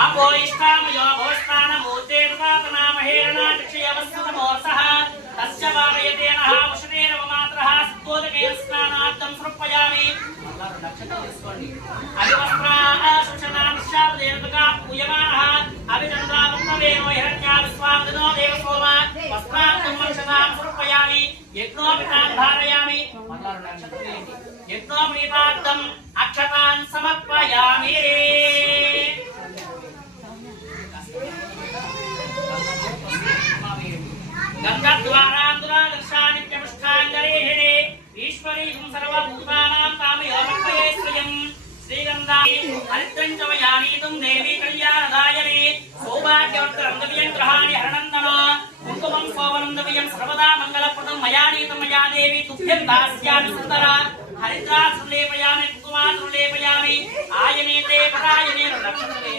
आपो इष्टामयो भवस्तानमूर्तेर्वातनामहेरणाक्षयवस्तमोर्सः तस्य वामयते नः उष्णेरवमात्रः सुतोदकेन स्नानार्थं समर्पयामि अभिवस्त्राः शुचनांशादेवका पूयमानः अभिचन्द्रावत्तवेनो हिरण्याविस्वामिनो देवसोमा वस्त्रार्थं वंशनां समर्पयामि यज्ञोपवीतान् धारयामि यज्ञोपवीतार्थम् अक्षतान् समर्पयामि गन्धद्वारान्दुरादर्शानित्यमुष्ठाङ्गरेहिणे ईश्वरीं सर्वभूतानां कामयोमक्तये श्रियं श्रीगन्धाय हरित्रं च वयानीतं देवी कल्याणदायिने सौभाग्यवत्तरं दवियं ग्रहाणि हरणन्दन कुङ्कुमं सोवनं दवियं सर्वदा मङ्गलप्रदं मया नीतं मया देवी तुभ्यं दास्यामि सुन्दरा हरिद्रासुलेपयामि कुङ्कुमासुलेपयामि आयनेते परायणे रक्षणेमि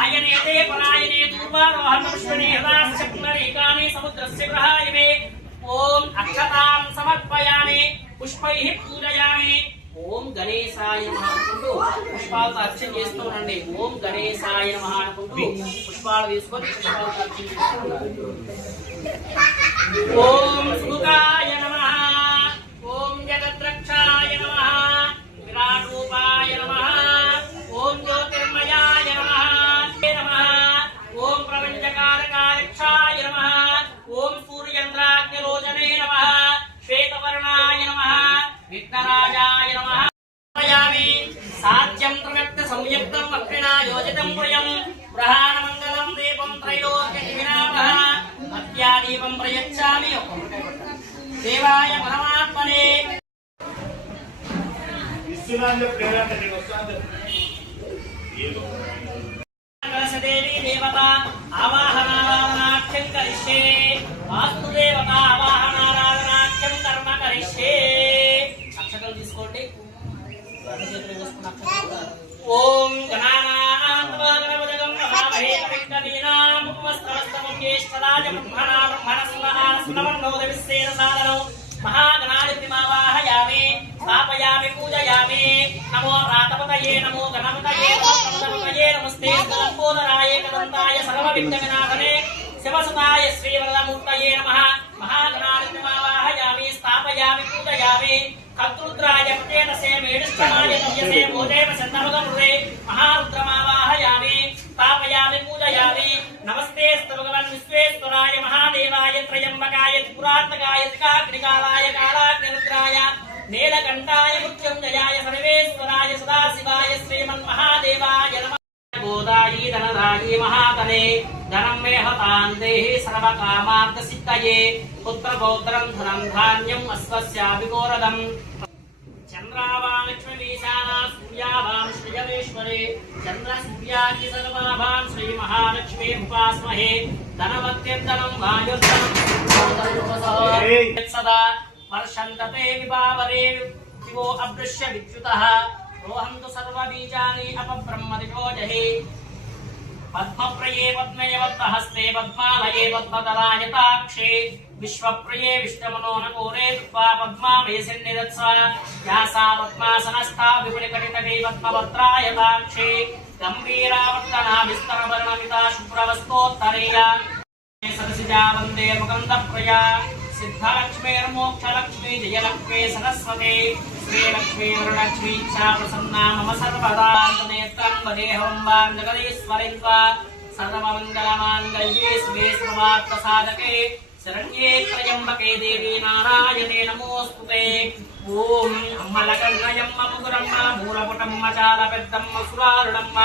आयनेते परायणे दूर्वारोहणश्वने हृदाश्चक्ररेकानि समुद्रस्य ग्रहायमे ओम अक्षतां समर्पयामि पुष्पैः पूजयामि ओम गणेशाय नमः అనుకుంటూ పుష్పాలతో అర్చన చేస్తూ ఉండండి ఓం గణేశాయ నమః అనుకుంటూ పుష్పాలు తీసుకొని పుష్పాలతో అర్చన చేస్తూ ఓం సుముఖాయ నమః ఓం జగద్రక్షాయ నమః విరాట్ రూపాయ నమః ఓం జ్యోతిర్మయాయ నమః ఓం ప్రపంచకారకారక్షాయ నమః ఓం సూర్యేంద్రాగ్నిలోచనే నమః శ్వేతవర్ణాయ నమః విఘ్నరాజాయ నమః సాధ్యం త్రివ్యక్త సంయుక్తం వక్రిణా యోజితం ప్రియం ప్రహాణమంగళం దీపం త్రైలోక్యవినామః మధ్యాదీపం ప్రయచ్చామి దేవాయ పరమాత్మనే దేవి దేవత ఆవాహనారాధనాఖ్యం కరిష్యే వాస్తుదేవత ఆవాహనారాధనాఖ్యం కర్మ కరిష్యే అక్షతలు తీసుకోండి ఓం గణానాం మహామహే కవికవీనాం ఉపమస్తమస్తమం జ్యేష్ఠరాజ బ్రహ్మణా బ్రహ్మణస్పదానస్మరణోదవిస్సేన సాదనం महागणाधिपतिमावाहयामि स्थापयामि पूजयामि नमो रातपतये नमो गणपतये नमो गणपतये नमस्ते लंबोदराय कदंताय सर्वविघ्नविनाशने शिवसुताय श्रीवरदमूर्तये नमः महागणाधिपतिमावाहयामि स्थापयामि पूजयामि कद्रुद्राय प्रतेतसे मेढस्थानाय तव्यसे मोदेव सन्नमगमुरे महारुद्रमावाहयामि स्थापयामि पूजयामि नमस्ते भगवन् विश्वेश्वराय महादेवाय त्रयंबकाय त्रिपुरात्मकाय त्रिकाग्निकालाय कालाग्निरुद्राय नीलकण्ठाय मृत्युञ्जयाय सर्वेश्वराय सदाशिवाय श्रीमन्महादेवाय नमः गोदायी धनदायी महातने धनं मे हतां देहि सर्वकामार्थसिद्धये पुत्रपौत्रं धनं धान्यम् अस्वस्याभिघोरदम् चंद्रावां लक्ष्मीशाना सूर्यावां श्रीजनेश्वरे चंद्र सूर्यादि सर्वाभां श्री महालक्ष्मी उपास्महे धनवत्यर्धनं वायुर्धनं सदा वर्षन्तते विभावरे दिवो अदृश्य विद्युतः रोहं तु सर्वबीजानि अपब्रह्मदिवोजहे पद्मप्रिये पद्मयवत्तहस्ते पद्मालये पद्मदलायताक्षे विश्वप्रिये विष्णुमनोनकोरे कृत्वा पद्मावेशिन्निरत्सा या सा पद्मासनस्था विपुलकटितटे पद्मवक्त्रायताक्षे गम्भीरावर्तना विस्तरवर्णमिता शुभ्रवस्तोत्तरेया सरसिजा वन्दे मुकुन्दप्रिया सिद्धलक्ष्मीर्मोक्षलक्ष्मी जयलक्ष्मी सरस्वती श्रीलक्ष्मी वरलक्ष्मी च प्रसन्ना मम सर्वदा नेत्रं वदेहं वाङ्गगणेश्वरीं त्वा सर्वमङ्गलमाङ्गल्ये शिवे सर्वार्थसाधके शरण्ये त्र्यम्बके देवी नारायणे नमोऽस्तुते ॐ अम्मलकन्नयम्म मुकुरम्म मूलपुटम्म चालपेद्दम्म सुरारुणम्म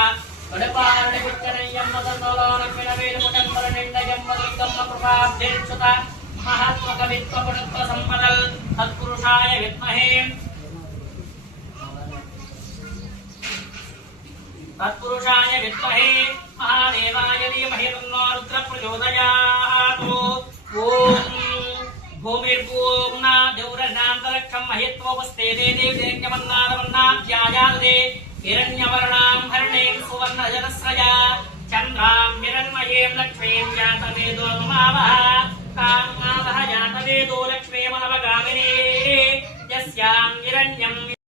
वडपारणिपुच्चनय्यम्म तन्नोलोनक्विनवेनुपुटम्बरनिण्डयम्म दुर्गम्म प्रभाब्धेक्षुत महात्मकवित्वपुणत्वसम्पदल् तत्पुरुषाय विद्महे महादेवाय धीमहि तन्नो रुद्रः प्रचोदयात् ॐ भूमिर्भूम्ना देवरनान्तरिक्षं महित्वोपस्ते देवदेव्यमन्नादमन्नाध्यायादे हिरण्यवर्णां हरिणीं सुवर्णजनस्रजा चन्द्रां हिरण्मयीं लक्ष्मीं जातवेदो ममावः तां मातः जातवेदो लक्ष्मीमनवगामिनी यस्यां हिरण्यं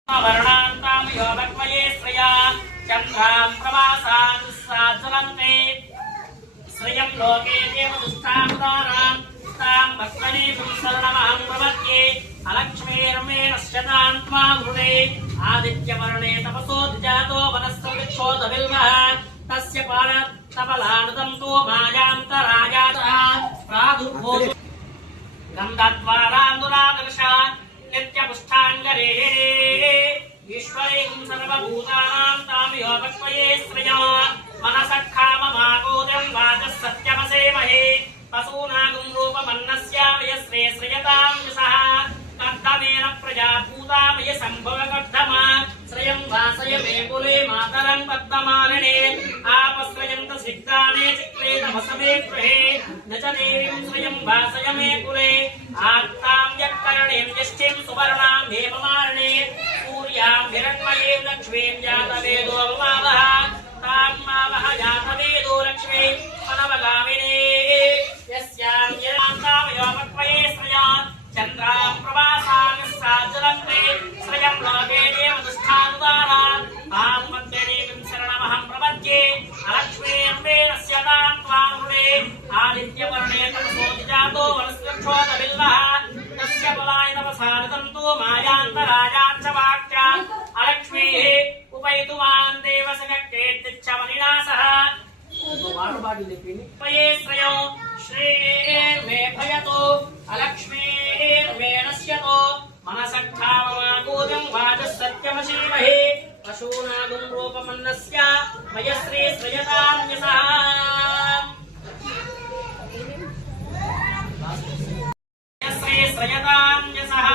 वर्णान्तां योगक्म चन्द्रां प्रवासान् साज्वलन्ते श्रियं लोके देवदुष्टामुदारान् तां भक्तने शरणमहं प्रपद्ये अलक्ष्मीर्मे नश्यतां त्वां हृदे आदित्यवर्णे तपसो द्विजातो वनस्पतिक्षोधबिल्वः तस्य पाणतपलानुदन्तो मायान्तरायातः प्रादुर्भूतो गन्धद्वारान्दुरादर्शा नित्यपुष्टाङ्गरेः ईश्वरीं सर्वभूतानां तामिह पक्वये श्रिया मनसखाममागोदं वाचः सत्यमसेमहे पशूनागं रूपमन्नस्यामय श्रेयतां यशः कर्दमेन प्रजाभूतामय सम्भवकर्दमा श्रियं वासय मे कुले मातरं पद्ममालिने आपश्रयन्त सिद्धाने चिक्रे तमसमे गृहे न च देवीं श्रियं वासय मे कुले आत्तां यत्करणीं यष्टिं सुवर्णां हेममालिने सूर्यां हिरण्मयीं लक्ष्मीं जातवेदो मावः तां मावः जातवेदो लक्ष्मी अनवगामिने यस्यां यन्तामयोपक्वये श्रिया चन्द्रां प्रवासान् साज्वलन्ते श्रियं लोके देवदुष्टानुदारान् तां वन्देवीं शरणमहं प्रपद्ये अलक्ष्मीर्मे नश्यतां त्वां हृदे आदित्यवर्णे तपसो द्विजातो वनस्पतिक्षोधबिल्वः तस्य पलायनपसारतन्तो मायान्तरायाच्च वाक्या अलक्ष्मीः उपैतु मां देवसखकेत्तिच्छमनिना सह पये श्रयो श्रीर्मे भयतो अलक्ष्मीर्मे नश्यतो मनसखाममागोदं वाचः सत्यमसीमहे पशूनागं रूपमन्नस्य मयश्री श्रयतां यशः मयश्री श्रयतां यशः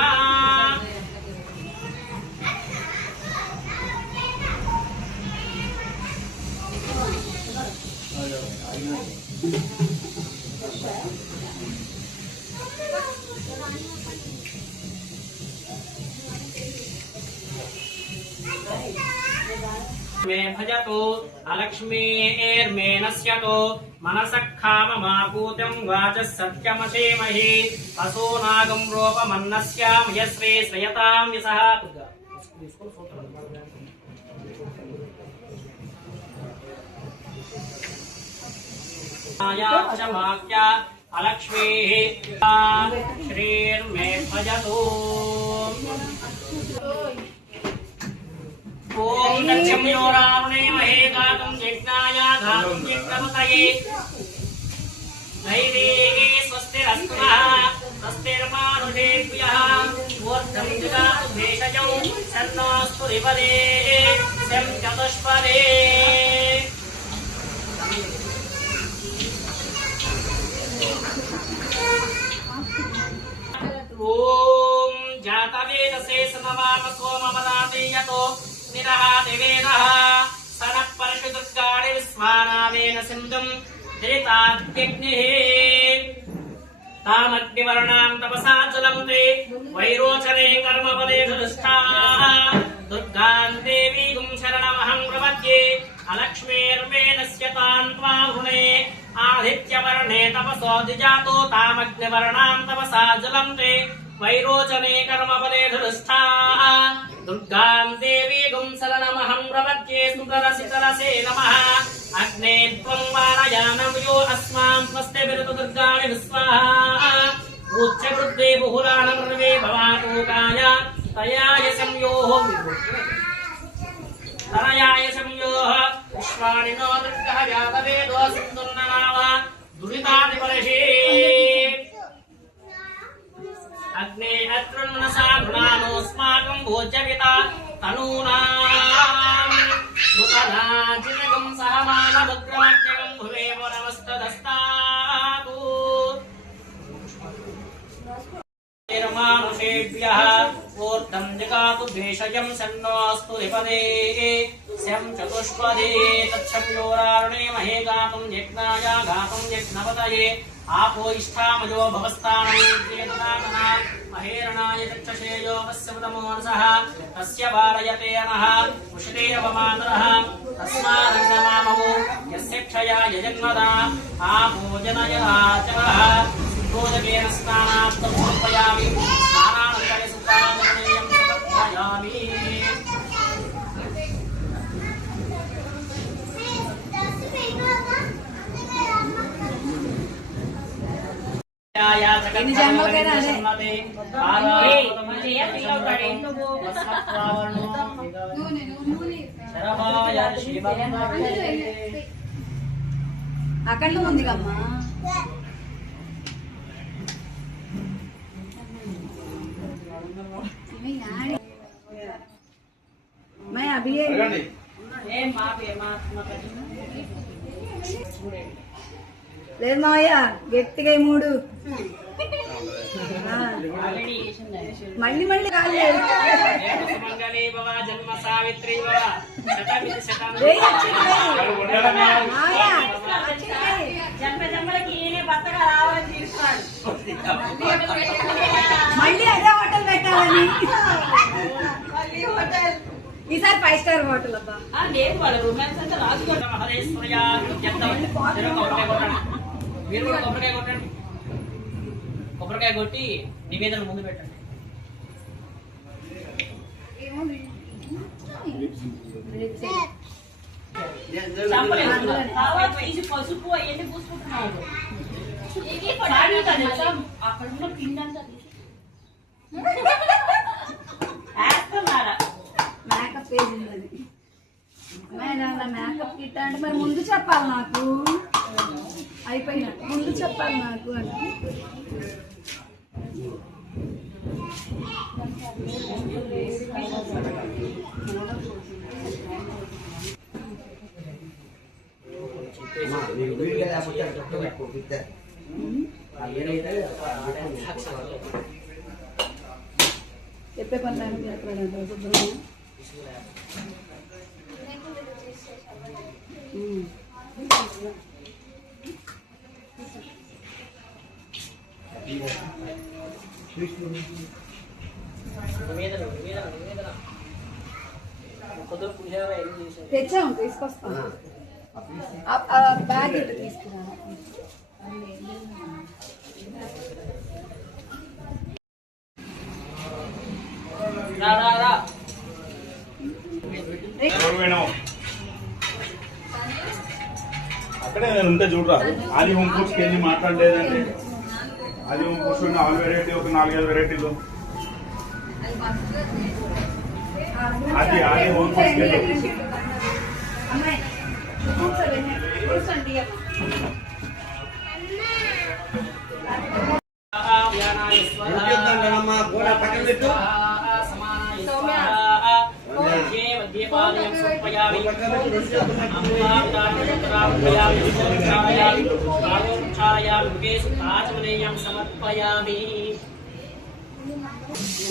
मे भजतो अलक्ष्मीर्मे नश्यतो मनसखाममापूतं वाचः सत्यमसेमहे पशूनागं रूपमन्नस्यां यश्री श्रयतां यशः च वाक्या अलक्ष्मीः श्रीर्मे भजतो ॐ दक्षम्योरावणे महे गातुं यज्ञाय धातुं यज्ञपतये दैवेगे स्वस्तिरस्तु नः स्वस्तिर्मानुषेभ्यः ऊर्ध्वं ददातु भेषजौ सन्नोऽस्तु रिपदे शं चतुष्पदे ॐ जातवेदसे समवाम सोमपदाते यतो निरहादिवेदः सनः परशुदुर्गाणि विस्मानावेन सिन्धुं धृताद्यग्निः तामग्निवर्णां तपसा ज्वलन्ते वैरोचने कर्मफलेषु दुष्टाः दुर्गां देवीं शरणमहं प्रपद्ये अलक्ष्मीर्मे नश्यतां त्वां हृदे आदित्यवर्णे तपसो द्विजातो तामग्निवर्णां तपसा ज्वलन्ते वैरोचने कर्मफलेषु दुष्टाः दुर्गां देवीं शरणमहं प्रपद्ये सुतरसितरसे नमः अग्ने त्वं वारयानं यो अस्मां स्वस्ति विरतु दुर्गाणि विस्वाहा उच्चवृद्धे बहुलानर्वे भवातु काय तयाय संयोः तनयाय संयोः विश्वाणि नो दुर्गः जातवेदो सिन्धुर्ननाव दुरितादिपरिषे अग्ने अत्रुन्नसा गुणानोऽस्माकं भोज्यपिता तनूनां नूतनाजिनगं सहमानमुग्रमज्ञगं भुवे पुरवस्तदस्तातु निर्मानुषेभ्यः ऊर्ध्वं जगातु भेषजं सन्नोऽस्तु रिपदे शं चतुष्पदे तच्छम्योरारुणे महे गातुं यज्ञाय गातुं यज्ञपतये आपो इष्ठामयो भवस्तानं चेतनागना महेरणाय चक्षसेयो वस्यवतमोऽनसः तस्य वारयते अनः उषितेरवमातरः तस्मादन्नमामहो यस्य क्षया यजन्मदा आपो जनयराचरः सिद्धोदकेन स्नानार्थं समर्पयामि स्नानानन्तरे सुतामणेयं समर्पयामि ఎన్ని జన్మలకైనా అదే. అక్కడ ఉంది కమ్మా मैं अभी లేదు మావయ్య గట్టిగా ఈ మూడు మళ్ళీ మళ్ళీ కాలేదు జన్మ సావిత్రి మళ్ళీ అదే హోటల్ పెట్టాలని ఈసారి 5 స్టార్ హోటల్ అబ్బా లేదు వాళ్ళ రొమాన్స్ అంతా రాసుకోండి మహదేశ్వరయ్య మీరు కూడా కొబ్బరికాయ కొట్టండి కొబ్బరికాయ కొట్టి నివేదన ముందు పెట్టండి పసుపు అవన్నీ పూసుకుంటున్నావు అక్కడ ఉన్న పిండి అంతా వేస్తున్నారా మేకప్ వేసింది మేకప్ కిట్ అంటే మరి ముందు చెప్పాలి నాకు అయిపోయినా ముందు చెప్పాలి నాకు అంటే చెప్పే పని చెప్పాడు తెచ్చాము తీసుకొస్తాం బ్యాగ్ ఇటు తీసుకున్నాను అక్కడే నేను ఉంటే చూడరా ఆది హోమ్ ఫుడ్స్కి వెళ్ళి మాట్లాడలేదండి ఆది హోమ్ ఫుడ్స్ ఆల్ వెరైటీ ఒక 4-5 వెరైటీలు అది ఆది హోమ్ ఫుడ్స్కి వెళ్ళి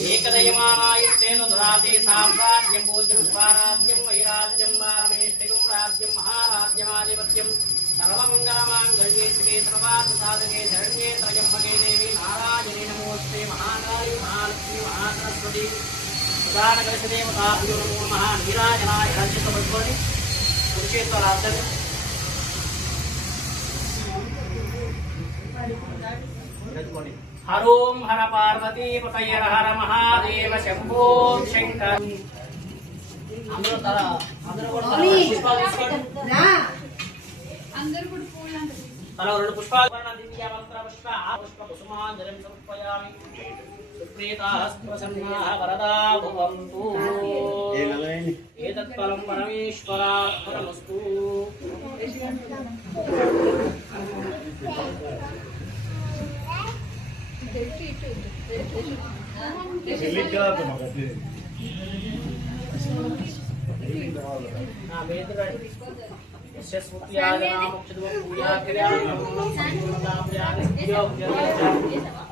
ఏకదయమానాయుక్తేన దదాతే సామ్రాజ్యం భోజ్యం స్వారాజ్యం వైరాజ్యం వారమేష్టికం రాజ్యం మహారాజ్యమాధిపత్యం సర్వమంగళమాంగళ్యే శివే సర్వార్థ సాధకే శరణ్యే త్రయంబకే దేవి నారాయణే నమోస్తే మహాకాళి మహాలక్ష్మి మహాసరస్వతి ఉదానగరదేవతాభ్యో నమో నమః నీరాజనాయ రంజితమద్భోని కురుక్షేత్రార్థం హరోం హర పార్వతీ పతయ హర మహాదేవ శంభో శంకర్ అందరూ పుష్పాలు తీసుకోండి తల 2 పుష్పాలు దివ్య మంత్ర పుష్ప పుష్ప కుసుమాంజలిం సమర్పయామి సుప్రీతాః ప్రసన్నాః వరదా భవంతు ఏతత్ఫలం పరమేశ్వరార్పణమస్తు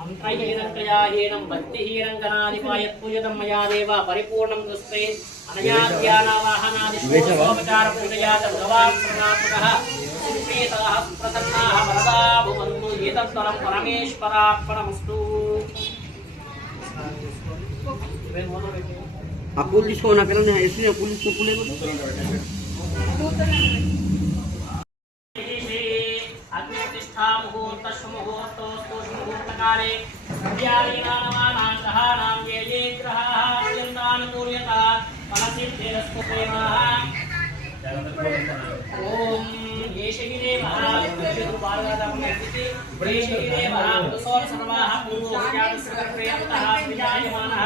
మంత్రహీనం భక్తిహీనం గణాధిపాయత్ పూజితం మయా దేవ పరిపూర్ణం దృష్టే అనయా ధ్యానవాహనాది షోడశోపచార పూజయాత భగవాన్ ప్రణాత్మకః సుప్రీతాః ప్రసన్నాః వరదా భవంతు ఏతత్ఫలం పరమేశ్వరార్పణమస్తు. ఆ పూలు తీసుకోండి నా పిల్లలు వేసిన పూలు తీసుకుని అగ్నిప్రతిష్ఠా ముహూర్తస్సు ముహూర్తోస్తు ముహూర్తకాలే విద్యాలీనానాం గ్రహాణాం ఏ ఏ గ్రహాః అత్యంతానుకూల్యత ఫలసిద్ధిరస్తు ప్రేమః ओम येषिदेवः पार्वतमूर्तिः येषिदेवः पुरुषोर सर्वाः पुरुषोर्यातस्कर्प्रियन्तः विजायमानः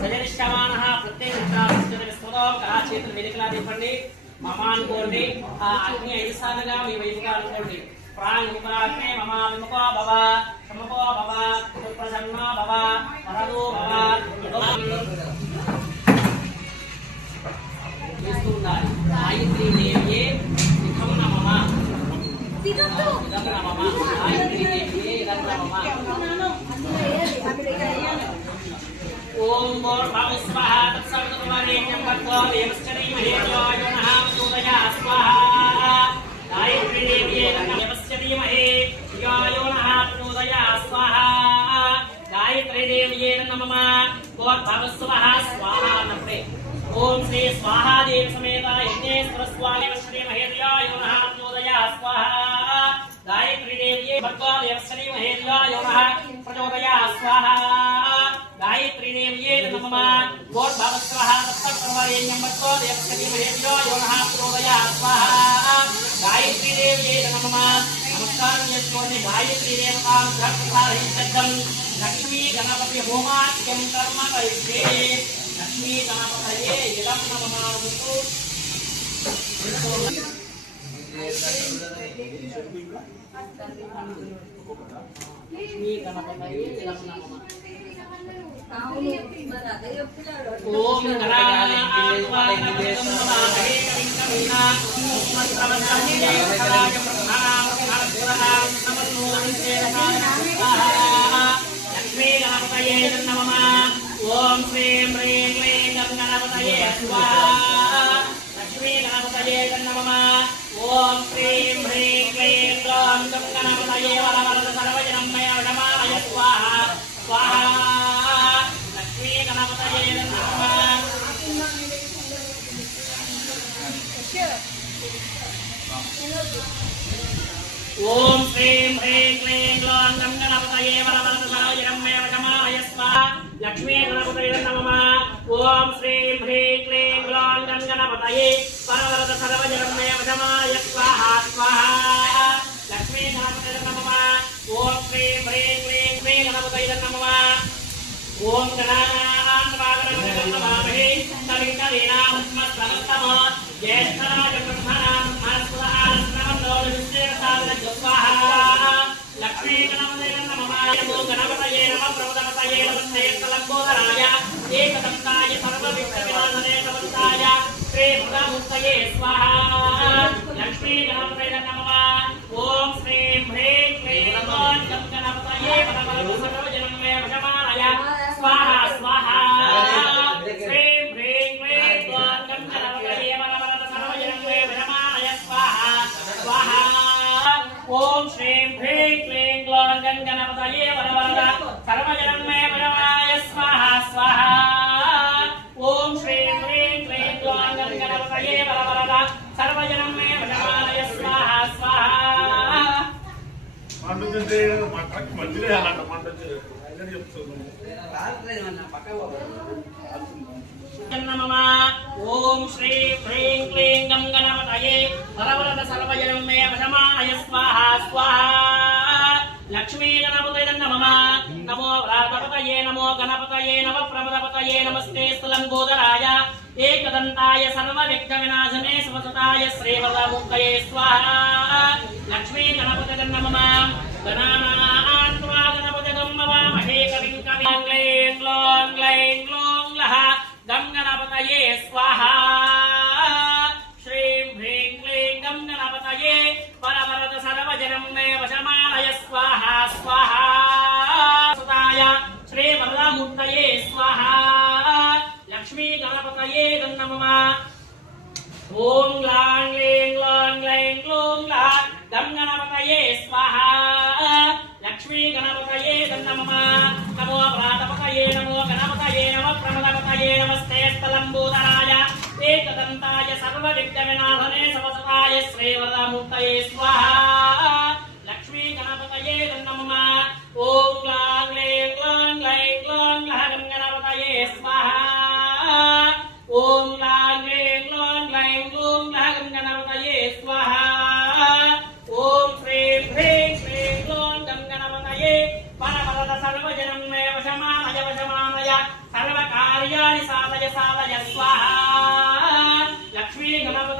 सजनिष्ठमानः प्रत्येकत्रास्तुतोकः చేతులు వెలికలా తిప్పండి మమాన్ కోండి ఆ అగ్ని ఐసానగా మీ వైపుగా అనుకోండి ప్రాణిపాగ్నే మమా విముఖో భవ సమకో భవ ప్రసన్నో భవ వరదో భవ చేస్తూ ఉండాలి గాయత్రీ దేవియే ఇదం నమః ఇదం నమః గాయత్రీ దేవియే ఇదం నమః ఓం భూర్భువః స్వః తత్సవితుర్వరేణ్యం భర్గో దేవస్య ధీమహి ధియో యో నః ప్రచోదయాత్ స్వాహా గాయత్రీ దేవియే ఇదం దేవస్య ధీమహి ధియో యో నః ప్రచోదయాత్ స్వాహా గాయత్రీ దేవియే నమః భూర్భువః స్వః స్వాహా నమః ओम श्री स्वाहा देव समेत यज्ञेश्वर स्वामी श्री महेन्द्रिया योनः प्रचोदयात् स्वाहा गायत्री देवी भगवा देव श्री महेन्द्रिया योनः प्रचोदयात् स्वाहा गायत्री देवी नमः गोर भवस्वः तत्सर्वरेण्यं भगवा देव श्री महेन्द्रिया योनः प्रचोदयात् स्वाहा गायत्री देवी नमः नमस्कार यस्मि गायत्री देवतां धर्मधारिं सज्जं लक्ष्मी गणपति होमाख्यं कर्म करिष्ये लक्ष्मी गणपतये इदं नमः लक्ष्मी गणपतये इदं नमः ओम गणानात्वा नमः महामहे कविना मुख्यमंत्री देवराज ब्रह्मणां नमस्ते लक्ष्मी गणपतये नमः ओम श्रीं ह्रीं क्लीं गणपतये स्वाहा लक्ष्मी गणपतये नमः ओम श्रीं ह्रीं क्लीं ग्लौं गणपतये वरवरद सर्वजनमय वडमाय स्वाहा स्वाहा लक्ष्मी गणपतये नमः ओम श्रीं ह्रीं क्लीं ग्लौं गणपतये वरवरद सर्वजनमय वडमाय स्वाहा लक्ष्मी गणपतये नमः ओम श्रीं ह्रीं क्लीं ग्लौं गणपतये वरवरद सर्वजनमय वडमाय स्वाहा स्वाहा लक्ष्मी गणपतये नमः ओम श्रीं ह्रीं क्लीं गणपतये नमः ओम गणानां वागरमहे तविकरीणामस्मस्तमस्तमो ज्येष्ठराज ब्रह्मणां स्वाहा लक्ष्मी गणपतये नमः नमो गणपतये नमः प्रभुपतये नमस्ते कलंबोदराय एकदन्ताय सर्वविघ्नविनाशने प्रवृत्ताय श्री बुधमूर्तये स्वाहा लक्ष्मी गणपतये नमः ओम श्रीं ह्रीं क्लीं ग्लौं गणपतये वरवरद सर्वजनमय वशमाय स्वाहा स्वाहा श्रीं ह्रीं क्लीं ग्लौं गणपतये वरवरद सर्वजनमय वशमाय स्वाहा स्वाहा ओम श्रीं ह्रीं क्लीं ग्लौं गणपतये वरवरद सर्वजनमय वशमाय स्वाहा स्वाहा ओम श्रीं ह्रीं क्लीं ग्लौं गणपतये वरवरद सर्वजनमय वशमाय स्वाहा स्वाहा మంచిదే అలాంటి మాట చెప్తుంది नमः ओम श्री ह्रीं क्लीं गणपतये वरवरद सर्वजनमय वशमाय स्वाहा स्वाहा लक्ष्मी गणपतये नमः नमो गणपतये नमो गणपतये नमः प्रभुपतये नमस्ते स्थलंबोदराय एकदन्ताय सर्वविघ्नविनाशने स्वसताय श्रीवरदमूर्तये स्वाहा लक्ष्मी गणपतये नमः गणानां त्वा गणपतिगं नमामहे कविं कविं क्लीं ग्लौं ग्लैं ग्लौं लः गं गणपतये स्वाहा श्रीं ह्रीं क्लीं गं गणपतये वरवरद सर्वजनमय वशमाय स्वाहा स्वाहा सुताय श्रीवरदमूर्तये स्वाहा लक्ष्मी गणपतये नमः ओम ग्लां ग्लीं ग्लौं ग्लैं ग्लौं लः गं गणपतये स्वाहा लक्ष्मी गणपतये नमः नमो प्रातपतये नमो गणपतये नमः प्रमदपतये नमस्ते स्थलंबोदराय एकदन्ताय सर्वविघ्नविनाशने समसताय श्रीवरदमूर्तये स्वाहा लक्ष्मी गणपतये नमः ओम ग्लां ग्लीं ग्लौं ग्लैं ग्लौं लः गं गणपतये स्वाहा ओम ग्लां ग्लीं ग्लौं ग्लैं ग्लौं लः गं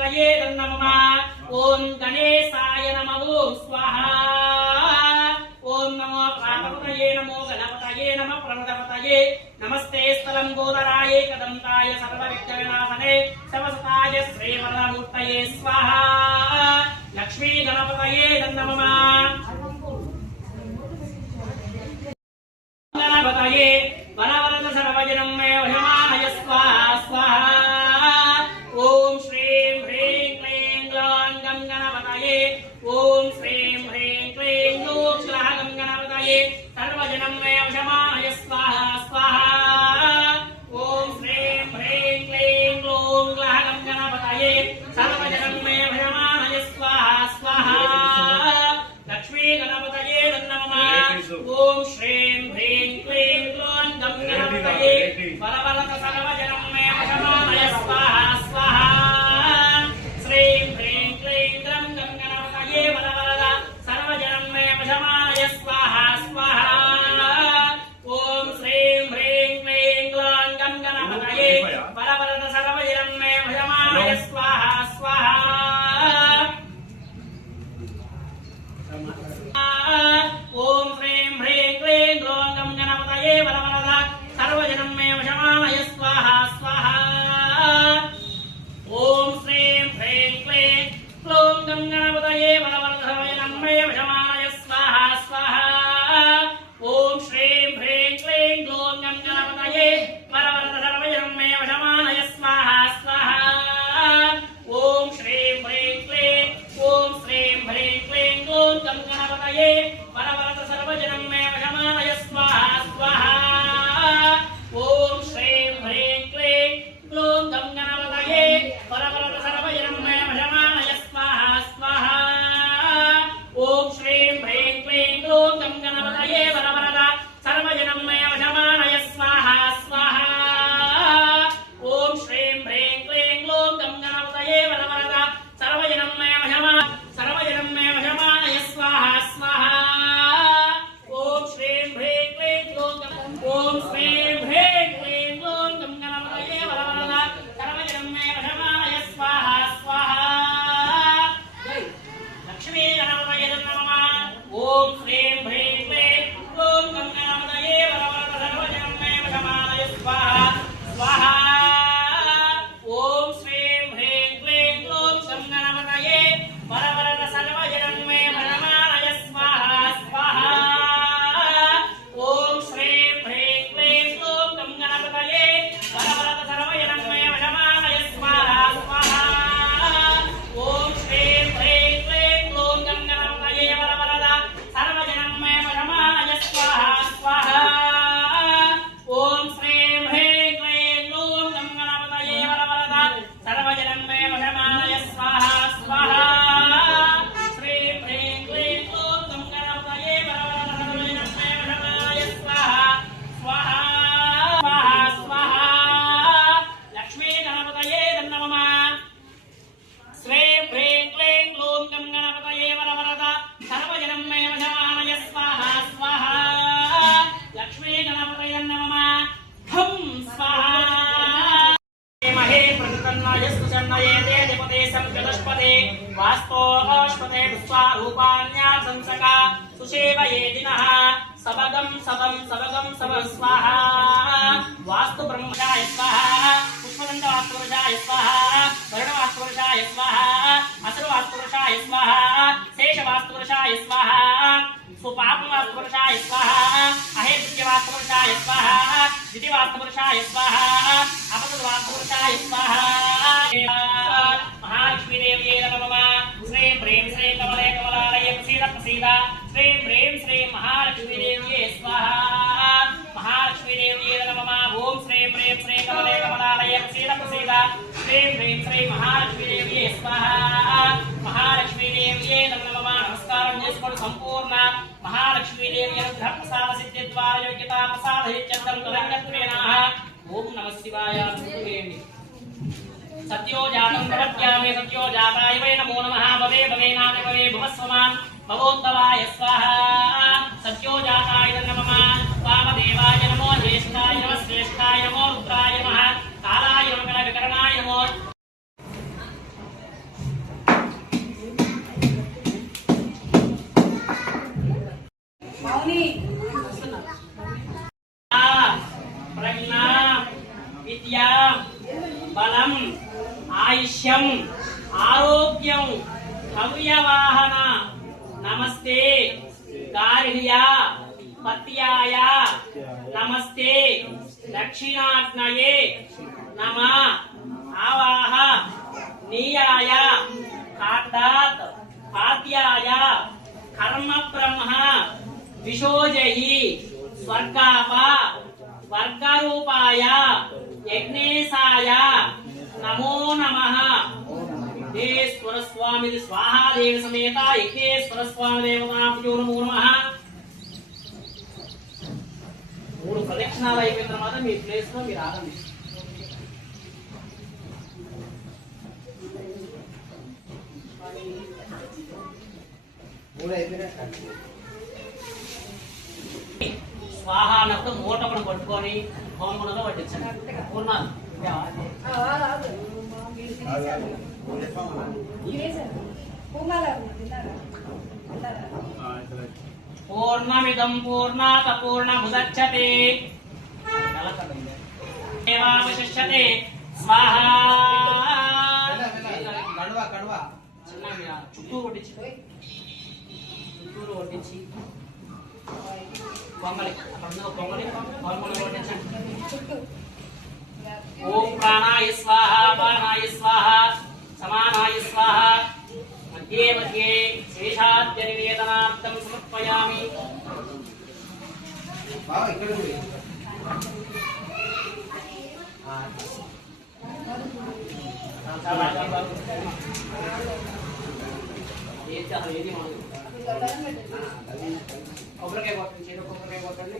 गणपतये नमः ओम गणेशाय नमः स्वाहा ओम नमो प्राणपतये नमो गणपतये नमः प्रणतपतये नमस्ते स्थलं गोदराय कदम्ताय सर्वविघ्नविनाशने समस्ताय श्रीवरदमूर्तये स्वाहा लक्ष्मी गणपतये नमः गणपतये वरवरद सर्वजनं मे वशमानय स्वाहा स्वाहा ओम श्रीं ह्रीं क्लीं ग्लौं गं गणपतये ओम श्रीं ह्रीं क्लीं ग्लौं ग्लः गं गणपतये सर्वजनं मे वशमानय स्वाहा स्वाहा ओम श्रीं ह्रीं क्लीं ग्लौं ग्लः गं गणपतये सर्वजनं मे वशमानय स्वाहा स्वाहा लक्ष्मी गणपतये नमः ओम श्रीं ह्रीं क्लीं ग्लौं गं गणपतये वरवरद सर्वजनं मे वशमानय स्वाहा स्वाहा श्रीं ह्रीं क्लीं ग्लं गं गणपतये वरवरद सर्वजनं मे वशमानय स्वाहा स्वाहा ओम श्रीं ह्रीं क्लीं ग्लौं गं गणपतये वरवरद सर्वजनं मे वशमानय स्वाहा स्वाहा ओम श्रीं ह्रीं क्लीं ग्लौं गं गणपतये वरवरद सर्वजनं मे वशमानय स्वाहा स्वाहा ओम श्रीं ह्रीं क्लीं ग्लौं गं गणपतये वरवरद सर्वजनं मे वशमानय स्वाहा स्वाहा ओम श्रीं ह्रीं क्लीं ग्लौं गं गणपतये वरवरद सर्वजनं मे वशमानय स्वाहा स्वाहा ओम श्रीं ह्रीं क्लीं ओम श्रीं ह्रीं क्लीं ग्लौं गं गणपतये वरवरद सर्वजनं मे वशमानय स्वाहा स्वाहा ओम श्रीं ह्रीं क्लीं ग्लौं गं गणपतये वरवरद सर्वजनं मे वशमानय स्वाहा स्वाहा ओम श्रीं ह्रीं क्लीं ग्लौं गं गणपतये वरवरद सर्वजनं मे वशमानय स्वाहा स्वाहा ओम श्रीं ह्रीं क्लीं ग्लौं गं गणपतये वरवरद सर्वजनं मे वशमानय स्वाहा स्वाहा ओम श्रीं ह्रीं क्लीं ग्लौं गं ओम श्रीं ह्रीं क्लीं ग्लौं गं गणपतये वरवरद सर्वजनं मे वशमानय स्वाहा स्वाहा लक्ष्मी गणपतये नमः ओम श्रीं ह्रीं क्लीं ग्लौं गं गणपतये वरवरद सर्वजनं मे वशमानय स्वाहा स्वाहा ओम श्रीं ह्रीं क्लीं ग्लौं गं गणपतये वरवरद सर्वजनं मे वशमानय स्वाहा स्वाहा ओम श्रीं ह्रीं क्लीं ग्लौं गं गणपतये वरवरद सर्वजनं मे वशमानय स्वाहा स्वाहा ओम श्रीं ह्रीं क्लीं ग्लौं गं गणपतये वरवरद सर्वजनं मे वशमानय स्वाहा स्वाहा ओम श्रीं ह्रीं क्लीं ग्लौं गं गणपतये वरवरद सर्वजनं मे वशमानय स्वाहा स्वाहा श्रीं ह्रीं क्लीं ग्लौं गं गणपतये वरवरद सर्वजनं मे वशमानय स्वाहा स्वाहा स्वाहा स्वाहा लक्ष्मी गणपतये नमः श्रीं ह्रीं क्लीं ग्लौं गं गणपतये वरवरद सर्वजनं मे वशमानय स्वाहा स्वाहा लक्ष्मी गणपतये नमः हं स्वाहा महे प्रकृतन्नायस्तु चन्नयेते दिपते संकटस्पदे वास्तोऽष्पदे स्वारूपाण्या संसका सुषेवयेदिनः सबगं सबं सब स्वाहा वास्तु ब्रह्मचाय स्वाहा पुष्पदंड वास्तुपुरुषाय स्वाहा वर्ण वास्तुपुरुषाय स्वाहा असुर वास्तुपुरुषाय स्वाहा शेष वास्तुपुरुषाय स्वाहा सुपाप वास्तुपुरुषाय स्वाहा अहेतुक्य वास्तुपुरुषाय स्वाहा द्वितीय वास्तुपुरुषाय स्वाहा अपसद वास्तुपुरुषाय स्वाहा महालक्ष्मी देवी नमः श्रीं ह्रीं श्रीं कमले कमलालये प्रसीद प्रसीद श्रीं ह्रीं श्रीं महालक्ष्मी देवी स्वाहा महालक्ष्मी देवी नमः ओम श्रीं ह्रीं श्रीं कमले कमलालये प्रसीद प्रसीद श्रीं ह्रीं श्रीं महालक्ष्मी देवी स्वाहा महालक्ष्मी देवी नमः नमस्कारं చేసుకోండి సంపూర్ణ महालक्ष्मी देवी अनुग्रह प्रसाद सिद्धि द्वारा योग्यता प्रसाद हित्यंतम तदंगत्वेन ओम नमः शिवाय सुखेमि सत्यो जातं प्रपद्यामि सत्यो जाताय वै नमो नमः भवे भवेनामि भवे भवस्वमान् भवोद्भवाय स्वाहा सत्यो जाताय नमः वामदेवाय नमो ज्येष्ठाय नमः श्रेष्ठाय नमो रुद्राय नमः कालाय नमः विकरणाय नमो ఆయుష్యం ఆరోగ్యం హవ్యవాహన నమస్తే గార్హ్య పత్యాయ నమస్తే దక్షిణాగ్నయే నమ ఆవాహ నీయాయ ఖాతాత్ పాద్యాయ కర్మ బ్రహ్మ విశోజహి స్వర్గాప వర్గరూపాయ యజ్ఞేశాయ నమో నమః యజ్ఞేశ్వర స్వామి స్వాహా దేవి సమేత యజ్ఞేశ్వర స్వామి దేవతాభ్యో నమో నమః. 3 ప్రదక్షిణాలు అయిపోయిన తర్వాత మీ ప్లేస్ లో మీరు ఆగండి. స్వాహానప్పుడు మూటమును పట్టుకొని హోమములో పట్టించండి. పూర్ణాలు పూర్ణమిదం పూర్ణాత్ పూర్ణముదచ్యతే ఏవావశిష్యతే స్వాహా. చిన్నగా చుట్టూరు కొట్టించి పొంగలి అక్కడ పొంగలి కొట్టించండి. ఓం ప్రాణాయ స్వాహ పానాయ స్వాహ సమానాయ స్వాహ మధ్యే మధ్యే శేషాద్య నివేదనార్థం సమర్పయామి. ఏది కొబ్బరికాయ కొట్టండి, చేతి కొబ్బరికాయ కొట్టండి.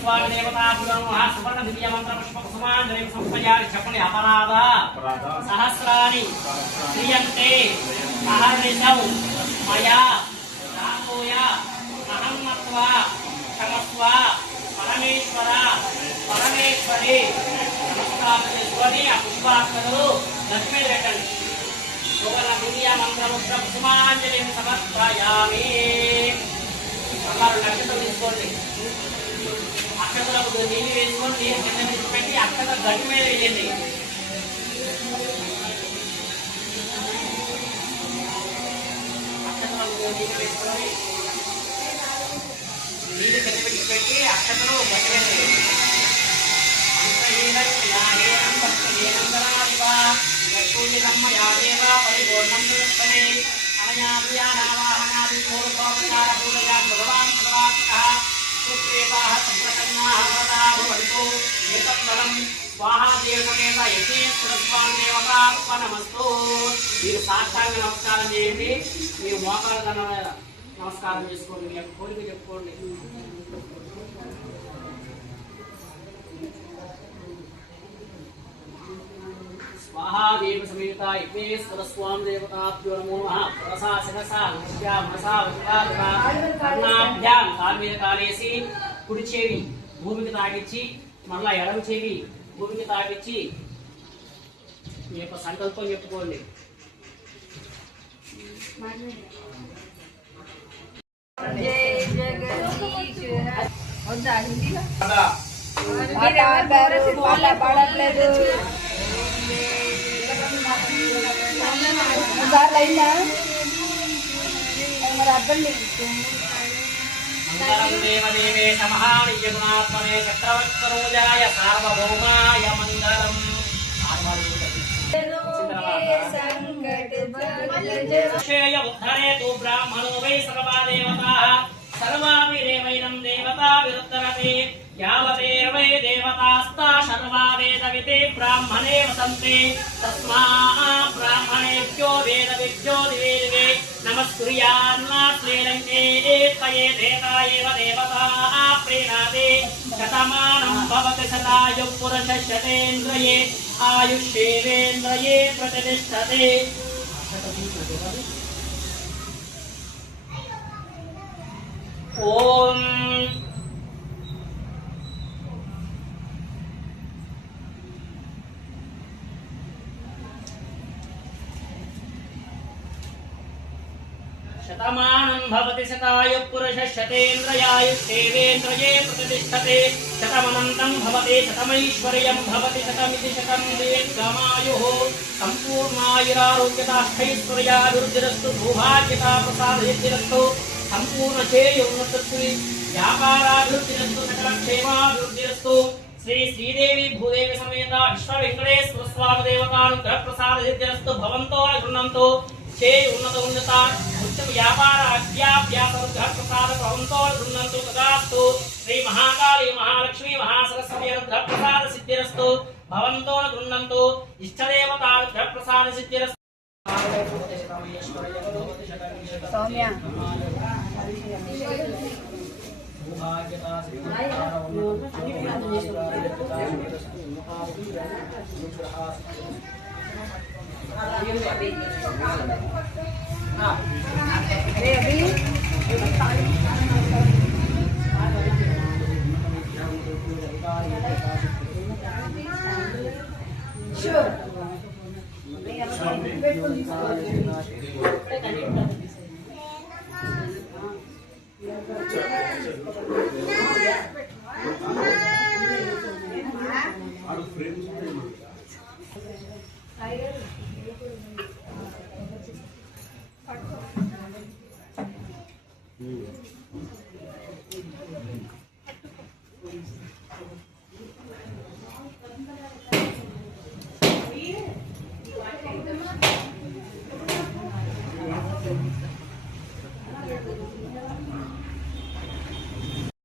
స్వామి దేవతాభ్యో నమః. సువర్ణ దివ్య మంత్ర పుష్ప కుసుమాంజలి సంపయామి. చెప్పండి. అపరాధ సహస్రాని క్రియంతే అహర్నిశౌ మయా రామోయ అహం మత్వా క్షమస్వ పరమేశ్వర పరమేశ్వరి. నమస్కారం చేసుకొని ఆ పుష్పాక్షలు లక్ష్మీ పెట్టండి. సువర్ణ దివ్య మంత్ర పుష్ప కుసుమాంజలి సమర్పయామి. అన్నారు నక్షత్రం తీసుకోండి. అక్షతలకు నీళ్ళు వేసుకొని నీళ్ళు కింద నుంచి పెట్టి అక్షత గట్టి మీద వేయండి. అక్షతలకు నీళ్ళు వేసుకొని నీళ్ళు కింద పెట్టి అక్షతలు గట్టి మీద వేయండి. అనయానావాహనాది పూర్వోపచార పూజయా భగవాన్ సర్వాత్మకః సుప్రేతాః సంప్రకన్నాః వరదాః భవంతు. ఏతత్ఫలం స్వాహాదేవనేత యజ్ఞేశ్వర స్వామి దేవతార్పణమస్తు. మీరు సాష్టాంగ నమస్కారం చేయండి. మీరు మోకాళ్ళ దండం మీద నమస్కారం చేసుకోండి. మీ యొక్క కోరిక చెప్పుకోండి. महादेव समेता इमेश्वर स्वाम देवताभ्यो नमो नमः रसा सनसा निश्या मनसा वचनात्मा కర్ణాభ్యాం కాలు మీద కాలేసి కుడి చెవి భూమికి తాకిచ్చి మళ్ళా ఎడమ చెవి భూమికి తాకిచ్చి మీ యొక్క సంకల్పం చెప్పుకోండి. పడట్లేదు అయినా మరి అర్థం లేదు. మంగళం దేవదేవేశ మహానియగుణాత్మనే చక్రవర్తరోజాయ సార్వభౌమాయ మంగళం. క్షేయ ఉద్ధరేతు బ్రాహ్మణో వై సర్వా దేవతాః సర్వావిరేవైనం దేవతా విరుద్ధరతే యావదేవై దేవతాస్తా సర్వా వేదవితే బ్రాహ్మణే వసంతే తస్మా బ్రాహ్మణేభ్యో వేదవిభ్యో దివే దివే నమస్కుర్యాన్నాశ్లేలంకే త్వయే దేవాయేవ దేవతాః ప్రీణాతే శతమానం భవతి శతాయుః పురుషः శతేంద్రియే ఆయుష్యేవేంద్రియే ప్రతిష్టతే. ఓం శతమానం భవతి శతాయుః పురుషः శతేంద్రియాయుష్యేవేంద్రియే ప్రతిష్టతే. శతమనంతం భవతి శతమైశ్వర్యం భవతి శతమితి శతం దీర్ఘమాయుః సంపూర్ణాయురారోగ్యతాస్థైశ్వర్యాభివృద్ధిరస్తు భూభాగ్యతా ప్రసాదయతిరస్తు సంపూర్ణచేయోన్నతస్సు వ్యాపారాభివృద్ధిరస్తు సకలక్షేమాభివృద్ధిరస్తు. శ్రీ శ్రీదేవి భూదేవి సమేత విశ్వ వెంకటేశ్వర స్వామి దేవతానుగ్రహ ప్రసాదసిద్ధిరస్తు. భవంతో గృహంతో చే ఉన్నత ఉన్నత ఉచ్చ వ్యాపార అద్యాభ్యాసనుగ్రహ ప్రసాద భవంతో గృహంతో తదాస్తు. శ్రీ మహాకాళీ మహాలక్ష్మీ మహాసరస్వతి అనుగ్రహ ప్రసాద సిద్ధిరస్తు. భవంతో గృహంతో ఇష్టదేవతానుగ్రహ ప్రసాద సిద్ధిరస్తు. సౌమ్య Sure.